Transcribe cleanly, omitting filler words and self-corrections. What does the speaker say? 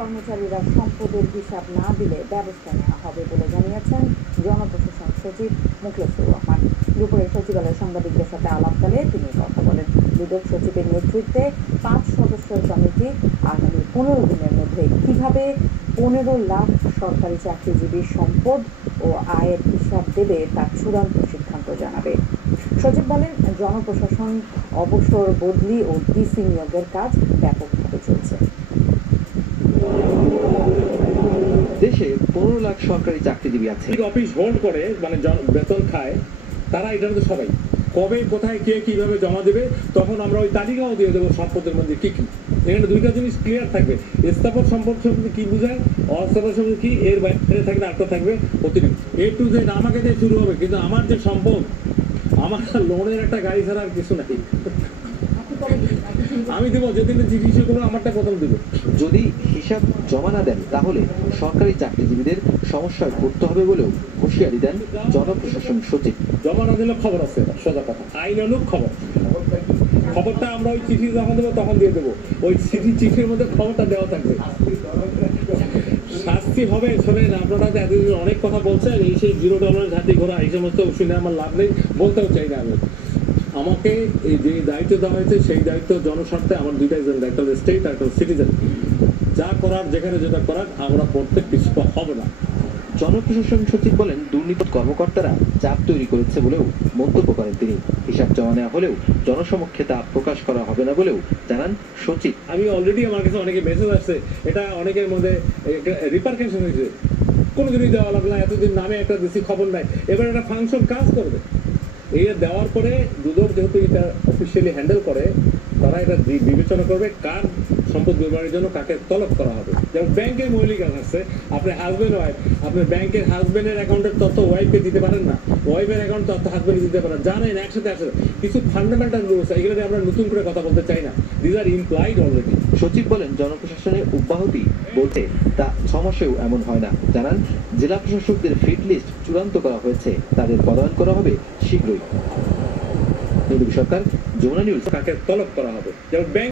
কর্মচারীরা সম্পদের হিসাব না দিলে ব্যবস্থা নেওয়া হবে বলে জানিয়েছেন জনপ্রশাসন সচিব মোখলেছুর রহমান। দুপুরে সচিবালয়ে সাংবাদিকদের সাথে আলাপকালে তিনি কথা বলেন। দুদক সচিবের নেতৃত্বে 5 সদস্যের কমিটি আগামী 15 দিনের মধ্যে কিভাবে 15 লাখ সরকারি চাকরিজীবীর সম্পদ ও আয়ের হিসাব দেবে তার চূড়ান্ত সিদ্ধান্ত জানাবে। সচিব বলেন, জনপ্রশাসন অবসর বদলি ও ডিসি নিয়োগের কাজ ব্যাপকভাবে চলছে। দেশে 15 লাখ সরকারি চাকরিজীবী আছে। অফিস হোল্ড করে মানে বেতন খায় তারা, এটা তো সবাই কবে কোথায় কে কিভাবে জমা দেবে, তখন আমরা ওই তালিকাও দিয়ে দেবো সম্পদের মধ্যে কি কি। এখানে দুইটা জিনিস ক্লিয়ার থাকবে, স্থাপন সম্পদ সম্পত্তি কি বোঝায়, অস্থাপন সম্পত্তি কি, এর বাইরে থাকলে আটটা থাকবে অতিরিক্ত। এ টু জেড আমাকে দিয়ে শুরু হবে, কিন্তু আমার যে সম্পদ, আমার লোনের একটা গাড়ি ছাড়া আর কিছু নাই। আমি দেবো যেদিন চিকিৎসা করবো, আমারটা প্রথম দেবো। যদি হিসাব জমা না দেন তাহলে সরকারি চাকরিজীবীদের সমস্যায় পড়তে হবে বলেও হুঁশিয়ারি দেন জনপ্রশাসন সচিব। জমা না দিলে খবর আছে, সোজা কথা, আইনানুগ খবরটা আমরা ওই চিঠি যখন দেবো তখন দিয়ে দেবো। ওই চিঠির মধ্যে খবরটা দেওয়া থাকবে। শাস্তি হবে, শোনেন, আপনারা তো এতদিন অনেক কথা বলছেন, এই সেই জিরো টলারেন্স হাতি ঘোড়া এই সমস্ত শুনে আমার লাভ নেই, বলতেও চাই না। আমাকে এই যে দায়িত্ব দেওয়া হয়েছে সেই দায়িত্ব জনস্বার্থে আমার দুইটা এজেন্ট, একটা স্টেট আর একটা সিটিজেন। যা করার যেখানে যেটা করার আমরা প্রত্যেক পিছপা হবে না। জনপ্রশাসন সচিব বলেন, দুর্নীতি কর্মকর্তারা চাপ তৈরি করেছে বলেও মন্তব্য করেন তিনি। হিসাব জমা নেওয়া হলেও জনসমক্ষে তা প্রকাশ করা হবে না বলেও জানান সচিব। আমি অলরেডি আমার কাছে অনেকে মেসেজ আসছে, এটা অনেকের মধ্যে রিপারকেশন হয়েছে, কোনো জিনিস দেওয়া লাগলো না, এতদিন নামে একটা বেশি খবর নাই, এবার একটা ফাংশন কাজ করবে। এই দেওয়ার পরে দুদক যেহেতু এটা অফিসিয়ালি হ্যান্ডেল করে, তারা এটা বিবেচনা করবে কার সম্পদ ব্যবহারের জন্য কাকে তলব করা হবে। যেমন ব্যাংকের মৌলিক আছে, আপনার হাজব্যান্ড ওয়াইফ, আপনার ব্যাংকের হাজব্যান্ডের অ্যাকাউন্টের তথ্য ওয়াইফকে দিতে পারেন না, ওয়াইফের অ্যাকাউন্ট তথ্য হাজব্যান্ডে দিতে পারেন, জানেন একসাথে একসাথে কিছু ফান্ডামেন্টাল রুলস, এগুলো আমরা নতুন করে কথা বলতে চাই না, দিস আর ইমপ্লয়েড অলরেডি। সচিব বলেন, জনপ্রশাসনের অব্যাহতি বলতে তা 6 মাসেও এমন হয় না। জানান, জেলা প্রশাসকদের ফিট লিস্ট চূড়ান্ত করা হয়েছে, তাদের পদায়ন করা হবে শীঘ্রই। সরকার, যমুনা নিউজ। কাকে তলব করা হবে, যেমন ব্যাংক